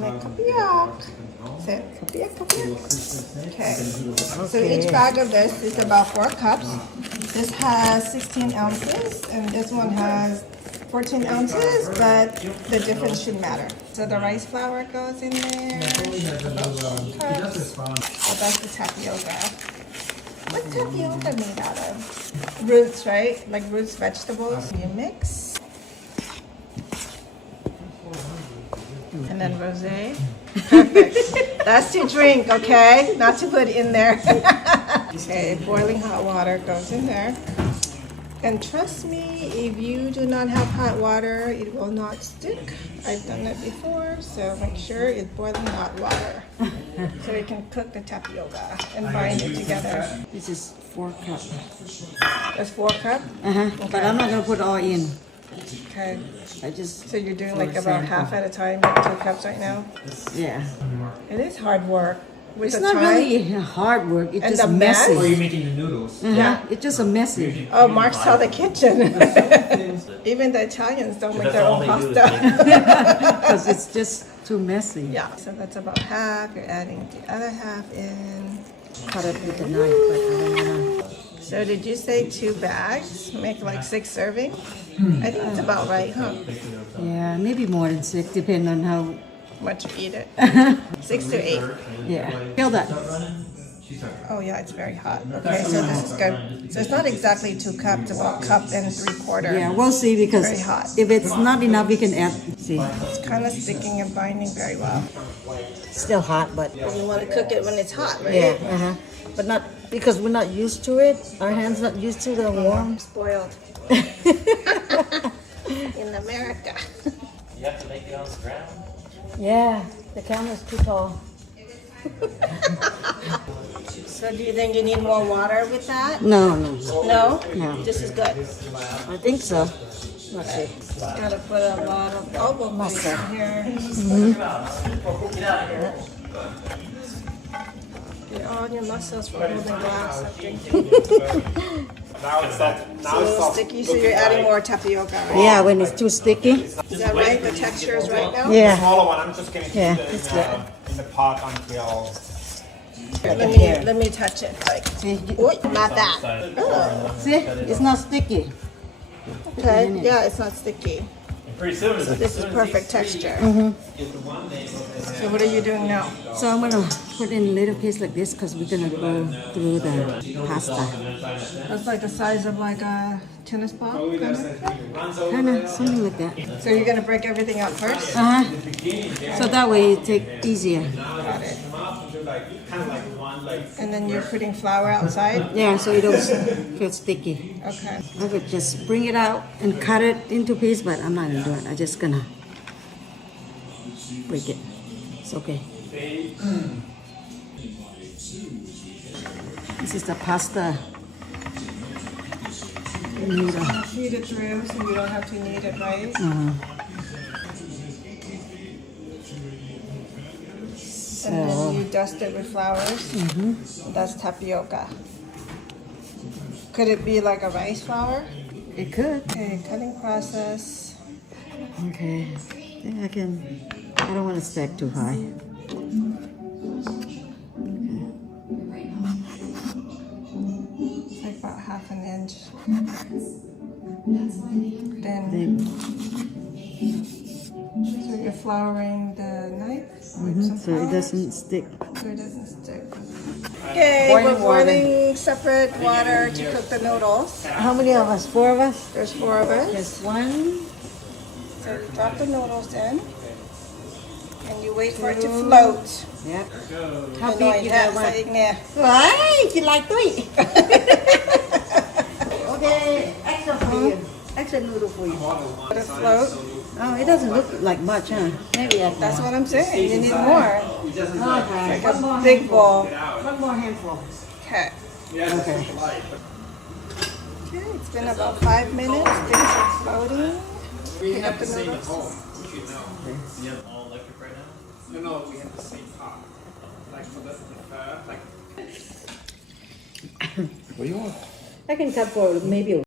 gonna make Khao Piak Sen Chicken. Okay. So each bag of this is about 4 cups. This has 16 ounces, and this one has 14 ounces, but the difference shouldn't matter. So the rice flour goes in there, about 4 cups. So that's the tapioca. What's tapioca made out of? Roots, right? Like roots, vegetables. You mix. And then rosé. Perfect. That's to drink, okay? Not to put in there. Okay, boiling hot water goes in there. And trust me, if you do not have hot water, it will not stick. I've done it before, so make sure it's boiling hot water. So you can cook the tapioca and bind it together. This is 4 cups. That's 4 cups? Okay. But I'm not gonna put all in. Okay. I just. So you're doing for like about example. half at a time, like 2 cups right now? Yeah. It is hard work. With It's the not time. really hard work. It's And just the mess? messy. Or are you making the noodles? Yeah. It's just a messy. Oh, Mark saw the kitchen. Even the Italians don't make That's their all own they do is pasta. Because it's just too messy. Yeah, so that's about half. You're adding the other half in. Cut it with a knife, but I don't know. So did you say 2 bags? Make like 6 serving? I think it's about right, huh? Yeah, maybe more than 6, depending on how. Much you eat it. 6 to 8. Yeah. Feel that. Oh yeah, it's very hot. Okay, so this is good. So it's not exactly 2 cups, about 1.75 cups. Yeah, we'll see because Very hot. if it's not enough, we can add. See, It's kind of sticking and binding very well. still hot, but You want to cook it when it's hot, right? yeah, but not because we're not used to it. Our hands not used to the warm. Spoiled. In America. You have to make it on the ground. Yeah, the camera's too tall. So do you think you need more water with that? No. No? No. This is good. I think so. Let's see. Gotta put a lot of elbow grease in here. Get all your muscles from holding glass, I think. Now it's soft. It's a little sticky, so you're adding more tapioca, right? Yeah, when it's too sticky. Is that right? The texture is right now? Yeah. Smaller one. I'm just going to Yeah, keep it it's good. in the pot until. Let me touch it. Like, See, ooh, not that. Oh, see, it's not sticky. okay. Yeah, it's not sticky. Pretty soon. This is perfect texture. So what are you doing now? So I'm gonna put in a little piece like this because we're gonna go through the pasta. That's like the size of like a tennis ball, kind of. Kinda, something like that. So you're gonna break everything out first? So that way it take easier. Got it. And then you're putting flour outside? Yeah, so it don't feel sticky. Okay. I would just bring it out and cut it into pieces, but I'm not gonna do it. I'm just gonna break it. It's okay. This is the pasta noodle. Feed it through so you don't have to knead it, right? And then you dust it with flowers. That's tapioca. Could it be like a rice flour? It could. Okay, cutting process. Okay. I think I don't want to stack too high. It's like about 1/2 inch. Then, so you're flouring the knife with some So it flour, doesn't stick. so it doesn't stick. Okay, Boiling we're boiling separate water to cook the noodles. How many of us? 4 of us? There's 4 of us. Just 1. So you drop the noodles in, and you wait for it to float. Yep. How big you have sa ignia? Ay, you like it. Okay, extra for you. Extra noodle for you. Let it float. Oh, it doesn't look like much, huh? Maybe add That's more. what I'm saying. You need more. Okay. Like a big bowl. One more handful. Okay. Okay. Okay, it's been about 5 minutes. Things are floating. Pick up the noodles. You have all electric right now? No, we have the same pot. Like for the like. I can cut for maybe